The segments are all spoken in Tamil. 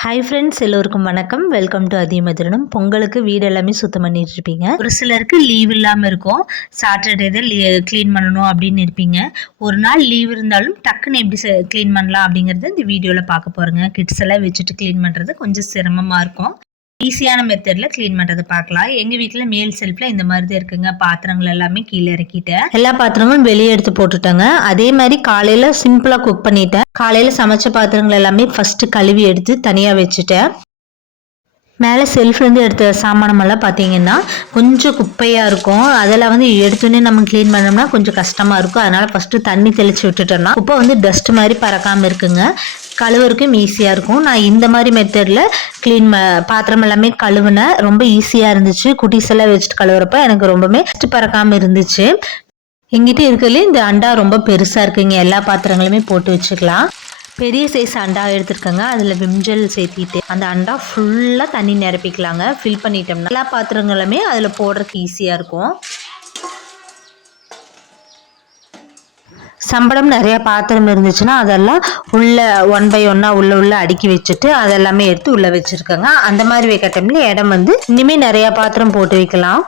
ஹாய் ஃப்ரெண்ட்ஸ் எல்லோருக்கும் வணக்கம். வெல்கம் டு அதிமதுரணம் பொங்கலுக்கு வீடு எல்லாமே சுத்தம் பண்ணிட்டு இருப்பீங்க. ஒரு சிலருக்கு லீவ் இல்லாமல் இருக்கும். சாட்டர்டே தான் க்ளீன் பண்ணணும் அப்படின்னு இருப்பீங்க. ஒரு நாள் லீவ் இருந்தாலும் டக்குன்னு எப்படி க்ளீன் பண்ணலாம் அப்படிங்கிறது இந்த வீடியோவில் பார்க்க போகிறோங்க கிட்ஸ் எல்லாம் வச்சுட்டு க்ளீன் பண்ணுறது கொஞ்சம் சிரமமாக இருக்கும். ஈஸியான மெத்தடில் க்ளீன் பண்ணுறது பார்க்கலாம். எங்கள் வீட்டில் மேல் செல்ஃபில் இந்த மாதிரி தான் இருக்குங்க. பாத்திரங்கள் எல்லாமே கீழே இறக்கிட்டேன். எல்லா பாத்திரங்களும் வெளியே எடுத்து போட்டுட்டேங்க. அதே மாதிரி காலையில் சிம்பிளாக குக் பண்ணிட்டேன். காலையில் சமைச்ச பாத்திரங்கள் எல்லாமே ஃபஸ்ட்டு கழுவி எடுத்து தனியாக வச்சுட்டேன். மேலே செல்ஃப்லேருந்து எடுத்த சாமானமெல்லாம் பார்த்தீங்கன்னா கொஞ்சம் குப்பையாக இருக்கும். அதெல்லாம் வந்து எடுத்தோன்னே நம்ம க்ளீன் பண்ணோம்னா கொஞ்சம் கஷ்டமாக இருக்கும். அதனால் ஃபஸ்ட்டு தண்ணி தெளித்து விட்டுட்டோம்னா குப்பை வந்து டஸ்ட் மாதிரி பறக்காமல் இருக்குங்க. கழுவுறக்கும் ஈஸியாக இருக்கும். நான் இந்த மாதிரி மெத்தடில் க்ளீன் பாத்திரம் எல்லாமே கழுவுனேன். ரொம்ப ஈஸியாக இருந்துச்சு. குட்டீஸ் எல்லாம் வச்சுட்டு கழுவுறப்ப எனக்கு ரொம்பவே பறக்காமல் இருந்துச்சு. எங்கிட்ட இருக்கிறதுல இந்த அண்டா ரொம்ப பெருசாக இருக்குங்க. எல்லா பாத்திரங்களுமே போட்டு வச்சுக்கலாம். பெரிய சைஸ் அண்டா எடுத்துருக்கேங்க. அதில் விம்ஜல் சேர்த்திட்டு அந்த அண்டா ஃபுல்லாக தண்ணி நிரப்பிக்கலாங்க. ஃபில் பண்ணிட்டோம்னா எல்லா பாத்திரங்களுமே அதில் போடுறதுக்கு ஈஸியாக இருக்கும். சம்பளம் நிறைய பாத்திரம் இருந்துச்சுன்னா அதெல்லாம் உள்ள ஒன் பை ஒன்னாக உள்ள உள்ள அடுக்கி வச்சுட்டு அதெல்லாமே எடுத்து உள்ளே வச்சுருக்கேங்க. அந்த மாதிரி வைக்க டைமில் இடம் வந்து இனிமேல் நிறையா பாத்திரம் போட்டு வைக்கலாம்.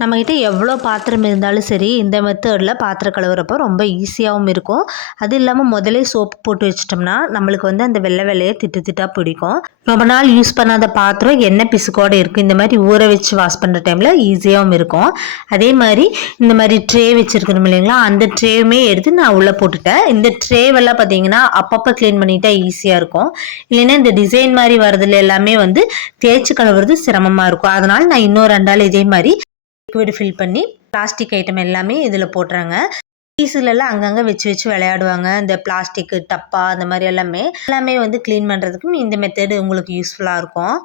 நம்மக்கிட்ட எவ்வளோ பாத்திரம் இருந்தாலும் சரி இந்த மெத்தடில் பாத்திரம் கழுவுறப்போ ரொம்ப ஈஸியாகவும் இருக்கும். அது இல்லாமல் முதலே சோப்பு போட்டு வச்சிட்டோம்னா நம்மளுக்கு வந்து அந்த வெள்ளை வெள்ளையை திட்டு திட்டாக பிடிக்கும். ரொம்ப நாள் யூஸ் பண்ணாத பாத்திரம் எண்ணெய் பிசுக்கோடு இருக்கும். இந்த மாதிரி ஊற வச்சு வாஷ் பண்ணுற டைமில் ஈஸியாகவும் இருக்கும். அதே மாதிரி இந்த மாதிரி ட்ரே வச்சுருக்கணும் இல்லைங்களா? அந்த ட்ரேவுமே எடுத்து நான் உள்ளே போட்டுட்டேன். இந்த ட்ரேவெல்லாம் பார்த்தீங்கன்னா அப்பப்போ க்ளீன் பண்ணிட்டா ஈஸியாக இருக்கும். இல்லைன்னா இந்த டிசைன் மாதிரி வரதுல எல்லாமே வந்து தேய்ச்சி கழுவுறது சிரமமாக இருக்கும். அதனால் நான் இன்னும் ரெண்டாள் இதே மாதிரி லிக்விட் ஃபில் பண்ணி பிளாஸ்டிக் ஐட்டம் எல்லாமே இதில் போட்டுறாங்க. பீஸுலலாம் அங்கங்கே வச்சு வச்சு விளையாடுவாங்க. இந்த பிளாஸ்டிக்கு டப்பா அந்த மாதிரி எல்லாமே எல்லாமே வந்து க்ளீன் பண்ணுறதுக்கும் இந்த மெத்தடு உங்களுக்கு யூஸ்ஃபுல்லாக இருக்கும்.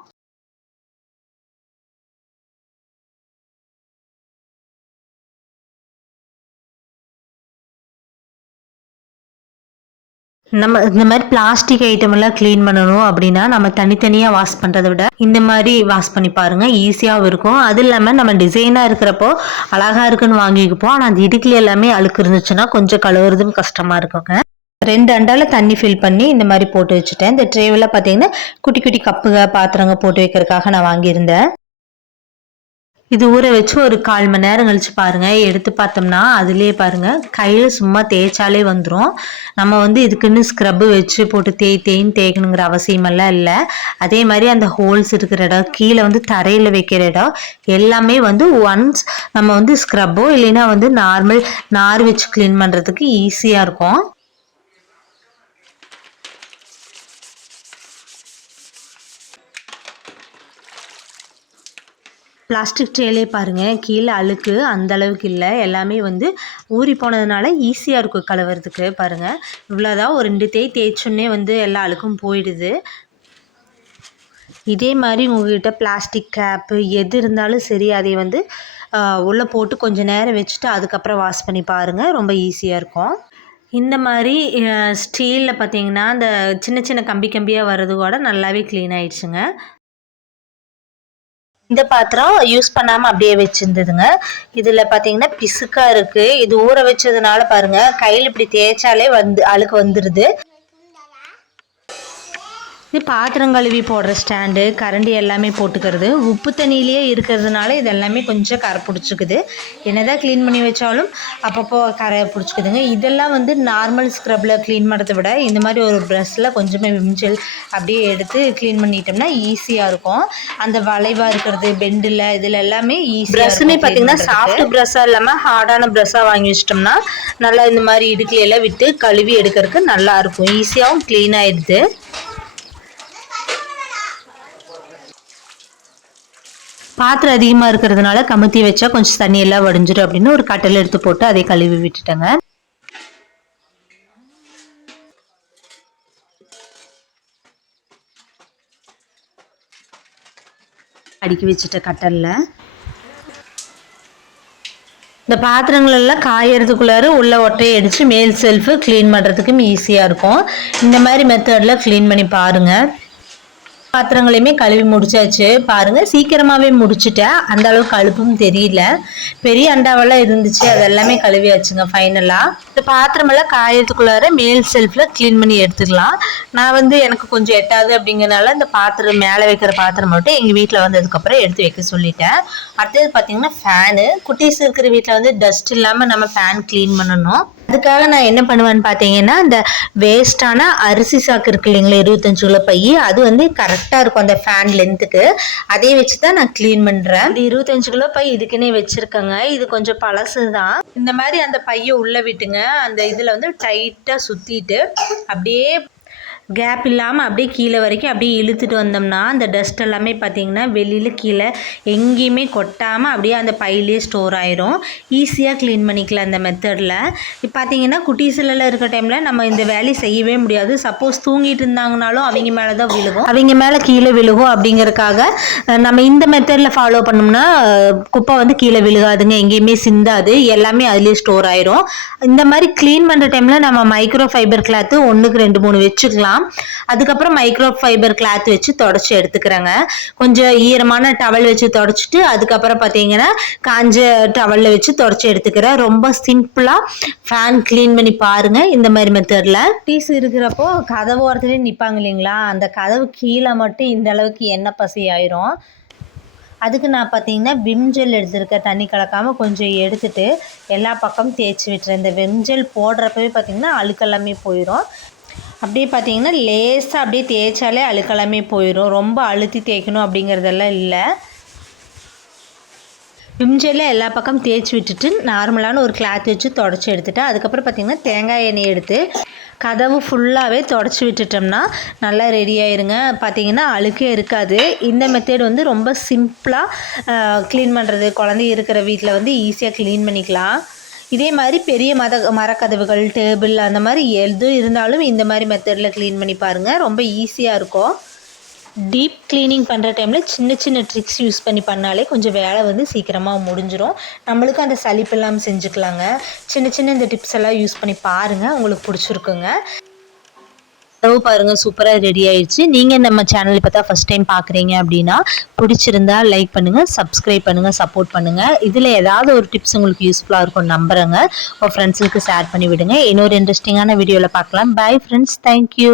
நம்ம இந்த மாதிரி பிளாஸ்டிக் ஐட்டம் எல்லாம் க்ளீன் பண்ணணும் அப்படின்னா நம்ம தனித்தனியாக வாஷ் பண்ணுறதை விட இந்த மாதிரி வாஷ் பண்ணி பாருங்க. ஈஸியாகவும் இருக்கும். அது இல்லாமல் நம்ம டிசைனாக இருக்கிறப்போ அழகாக இருக்குன்னு வாங்கிக்குப்போம் ஆனால் அந்த இடுக்கில் எல்லாமே அழுக்கு இருந்துச்சுன்னா கொஞ்சம் கழுவுறதும் கஷ்டமாக இருக்குங்க. ரெண்டு அண்டாவில் தண்ணி ஃபில் பண்ணி இந்த மாதிரி போட்டு வச்சுட்டேன். இந்த ட்ரேவில் பார்த்தீங்கன்னா குட்டி குட்டி கப்புக பாத்திரங்க போட்டு வைக்கிறதுக்காக நான் வாங்கியிருந்தேன். இது ஊற வச்சு ஒரு கால் மணி நேரம் கழிச்சு பாருங்க. எடுத்து பார்த்தோம்னா அதுலேயே பாருங்க கையில் சும்மா தேய்ச்சாலே வந்துடும் நம்ம வந்து இதுக்குன்னு ஸ்க்ரப்பு வச்சு போட்டு தேய் தேய்ன்னு தேய்க்கணுங்கிற அவசியமெல்லாம் இல்லை. அதே மாதிரி அந்த ஹோல்ஸ் இருக்கிற இடம் கீழே வந்து தரையில் வைக்கிற இடம் எல்லாமே வந்து ஒன்ஸ் நம்ம வந்து ஸ்க்ரப்போ இல்லைன்னா வந்து நார்மல் நார் வச்சு க்ளீன் பண்ணுறதுக்கு ஈஸியாக இருக்கும். பிளாஸ்டிக் ட்ரேலே பாருங்கள் கீழே அழுக்கு அந்த அளவுக்கு இல்லை. எல்லாமே வந்து ஊறி போனதுனால ஈஸியாக இருக்கும் கழுவுறதுக்கு பாருங்கள் இவ்வளோதான் ஒரு ரெண்டு தேய் தேய்ச்சோன்னே வந்து எல்லா அழுக்கும் போயிடுது. இதே மாதிரி உங்கள்கிட்ட பிளாஸ்டிக் கேப்பு எது இருந்தாலும் சரி அதை வந்து உள்ளே போட்டு கொஞ்சம் நேரம் வச்சுட்டு அதுக்கப்புறம் வாஷ் பண்ணி பாருங்கள் ரொம்ப ஈஸியாக இருக்கும். இந்த மாதிரி ஸ்டீலில் பார்த்தீங்கன்னா அந்த சின்ன சின்ன கம்பி கம்பியாக வர்றது கூட நல்லாவே க்ளீன் ஆயிடுச்சுங்க. இந்த பாத்திரம் யூஸ் பண்ணாமல் அப்படியே வச்சுருந்ததுங்க. இதில் பார்த்தீங்கன்னா பிசுக்காக இருக்குது இது ஊற வச்சதுனால பாருங்கள் கையில் இப்படி தேய்ச்சாலே வந்து அழுக்கு வந்துடுது இது பாத்திரம் கழுவி போடுற ஸ்டாண்டு கரண்டி எல்லாமே போட்டுக்கிறது. உப்பு தண்ணியிலேயே இருக்கிறதுனால இது எல்லாமே கொஞ்சம் கரை பிடிச்சிக்குது. என்னதான் க்ளீன் பண்ணி வச்சாலும் அப்பப்போ கரை பிடிச்சிக்குதுங்க. இதெல்லாம் வந்து நார்மல் ஸ்க்ரப்பில் க்ளீன் பண்ணுறதை விட இந்த மாதிரி ஒரு ப்ரஷ்ஷில் கொஞ்சமே விம்ஜெல் அப்படியே எடுத்து க்ளீன் பண்ணிட்டோம்னா ஈஸியாக இருக்கும். அந்த வளைவாக இருக்கிறது பெண்டில் இதில் எல்லாமே ஈஸி ப்ரஷ்ஷுமே பார்த்தீங்கன்னா சாஃப்ட் ப்ரஷ்ஷாக இல்லாமல் ஹார்டான ப்ரஷ்ஷாக வாங்கி வச்சிட்டோம்னா நல்லா இந்த மாதிரி இடுக்கிலையெல்லாம் விட்டு கழுவி எடுக்கிறதுக்கு நல்லாயிருக்கும் ஈஸியாகவும் க்ளீன் ஆகிடுது பாத்திரம் அதிகமாக இருக்கிறதுனால கமுத்தி வச்சா கொஞ்சம் தண்ணி எல்லாம் வடிஞ்சிடும் அப்படின்னு ஒரு கட்டில் எடுத்து போட்டு அதை கழுவி விட்டுட்டேங்க. அடுக்கி வச்சுட்ட கட்டலில். இந்த பாத்திரங்களெல்லாம் காயறதுக்குள்ளார உள்ள ஒட்டையை அடித்து மேல் செல்ஃபு க்ளீன் பண்ணுறதுக்கும் ஈஸியாக இருக்கும். இந்த மாதிரி மெத்தடில் க்ளீன் பண்ணி பாருங்கள் பாத்திரங்களையுமே கழுவி முடிச்சாச்சு. பாருங்க சீக்கிரமாவே முடிச்சுட்டேன். அந்த அளவுக்கு அழுப்பும் தெரியல. பெரிய அண்டாவெல்லாம் இருந்துச்சு. அது எல்லாமே கழுவியாச்சுங்க ஃபைனலா இந்த பாத்திரமெல்லாம் காயறதுக்குள்ளார மேல் செல்ஃப்ல க்ளீன் பண்ணி எடுத்துக்கலாம். நான் வந்து எனக்கு கொஞ்சம் எட்டாது அப்படிங்கறனால இந்த பாத்திரம் மேலே வைக்கிற பாத்திரம் மட்டும் எங்க வீட்டில் வந்ததுக்கப்புறம் எடுத்து வைக்க சொல்லிட்டேன். அடுத்தது பார்த்தீங்கன்னா ஃபேனு குட்டீஸ் இருக்கிற வீட்டில் வந்து டஸ்ட் இல்லாமல் நம்ம ஃபேன் க்ளீன் பண்ணணும். அதுக்காக நான் என்ன பண்ணுவேன்னு பார்த்தீங்கன்னா இந்த வேஸ்டான அரிசி சாக்கு இருக்கு இல்லைங்களா இருபத்தஞ்சு கிலோ பை அது வந்து கரெக்டாக இருக்கும் அந்த ஃபேன் லென்த்துக்கு அதே வச்சு தான் நான் க்ளீன் பண்ணுறேன் இந்த இருபத்தஞ்சு கிலோ பை இதுக்குன்னே வச்சுருக்கேங்க. இது கொஞ்சம் பழசு தான் இந்த மாதிரி அந்த பையை உள்ளே விட்டுங்க. அந்த இதில் வந்து டைட்டாக சுற்றிட்டு அப்படியே கேப் இல்லாமல் அப்படியே கீழே வரைக்கும் அப்படியே இழுத்துட்டு வந்தோம்னா அந்த டஸ்ட் எல்லாமே பார்த்தீங்கன்னா வெளியில் கீழே எங்கேயுமே கொட்டாமல் அப்படியே அந்த பையிலே ஸ்டோர் ஆயிரும். ஈஸியாக க்ளீன் பண்ணிக்கலாம் அந்த மெத்தடில் இப்போ பார்த்தீங்கன்னா குட்டீஸ்லாம் இருக்க டைமில் நம்ம இந்த வேலையை செய்யவே முடியாது. சப்போஸ் தூங்கிட்டு இருந்தாங்கனாலும் அவங்க மேலே தான் விழுகும். அவங்க மேலே கீழே விழுகும் அப்படிங்கிறதுக்காக நம்ம இந்த மெத்தடில் ஃபாலோ பண்ணோம்னா குப்பை வந்து கீழே விழுகாதுங்க எங்கேயுமே சிந்தாது. எல்லாமே அதுலேயே ஸ்டோர் ஆயிரும். இந்த மாதிரி க்ளீன் பண்ணுற டைமில் நம்ம மைக்ரோ ஃபைபர் கிளாத்து ஒன்றுக்கு ரெண்டு மூணு வச்சுக்கலாம். அதுக்கப்புறம் மைக்ரோ ஃபைபர் கிளாத் வச்சு தொடச்சி எடுத்துக்கிறேங்க. கொஞ்சம் ஈரமான டவல் வச்சு தொடச்சிட்டு அதுக்கப்புறம் பார்த்தீங்கன்னா காஞ்ச டவலில் வச்சு தொடச்சி எடுத்துக்கிறேன். ரொம்ப சிம்பிளாக ஃபேன் க்ளீன் பண்ணி பாருங்கள் இந்த மாதிரி மெத்தடில் டீஸ் இருக்கிறப்போ கதவு ஓரத்துலேயே நிற்பாங்க இல்லைங்களா? அந்த கதவு கீழே மட்டும் இந்த அளவுக்கு எண்ணெய் பசி ஆயிரும். அதுக்கு நான் பார்த்தீங்கன்னா விம்ஜெல் எடுத்திருக்கேன். தண்ணி கலக்காமல் கொஞ்சம் எடுத்துட்டு எல்லா பக்கமும் தேய்ச்சி விட்டுறேன். இந்த விம்ஜெல் போடுறப்பவே பார்த்தீங்கன்னா அழுக்கெல்லாமே போயிடும் அப்படியே பார்த்தீங்கன்னா லேசாக அப்படியே தேய்ச்சாலே அழுக்கெல்லாமே போயிடும் ரொம்ப அழுத்தி தேய்க்கணும் அப்படிங்கிறதெல்லாம் இல்லை. விம்ஜெல்ல எல்லா பக்கம் தேய்ச்சி விட்டுட்டு நார்மலான ஒரு கிளாத் வச்சு தொடச்சி எடுத்துட்டு அதுக்கப்புறம் பார்த்திங்கன்னா தேங்காய் எண்ணெய் எடுத்து கதவு ஃபுல்லாகவே தொடச்சி விட்டுட்டோம்னா நல்லா ரெடி ஆயிருங்க. பார்த்தீங்கன்னா அழுக்கே இருக்காது. இந்த மெத்தேட் வந்து ரொம்ப சிம்பிளாக க்ளீன் பண்ணுறது குழந்தை இருக்கிற வீட்டில் வந்து ஈஸியாக க்ளீன் பண்ணிக்கலாம். இதே மாதிரி பெரிய மத மரக்கதவுகள் டேபிள் அந்த மாதிரி எது இருந்தாலும் இந்த மாதிரி மெத்தடில் க்ளீன் பண்ணி பாருங்கள் ரொம்ப ஈஸியாக இருக்கும். டீப் க்ளீனிங் பண்ணுற டைமில் சின்ன சின்ன ட்ரிக்ஸ் யூஸ் பண்ணி பண்ணாலே கொஞ்சம் வேலை வந்து சீக்கிரமாக முடிஞ்சிடும் நம்மளுக்கும் அந்த சலிப்பு இல்லாமல் செஞ்சுக்கலாங்க. சின்ன சின்ன இந்த டிப்ஸ் எல்லாம் யூஸ் பண்ணி பாருங்கள் உங்களுக்கு பிடிச்சிருக்குங்க. கதவு பாருங்க சூப்பராக ரெடி ஆயிடுச்சு நீங்கள் நம்ம சேனல் பார்த்தா ஃபர்ஸ்ட் ஃபஸ்ட் டைம் பார்க்குறீங்க அப்படின்னா பிடிச்சிருந்தா லைக் பண்ணுங்கள் சப்ஸ்கிரைப் பண்ணுங்கள் சப்போர்ட் பண்ணுங்கள் இதில் ஏதாவது ஒரு டிப்ஸ் உங்களுக்கு யூஸ்ஃபுல்லாக இருக்கும் நம்புறேங்க. உங்கள் ஃப்ரெண்ட்ஸுக்கு ஷேர் பண்ணி விடுங்க. இன்னொரு இன்ட்ரெஸ்டிங்கான வீடியோவில் பார்க்கலாம். Bye friends thank you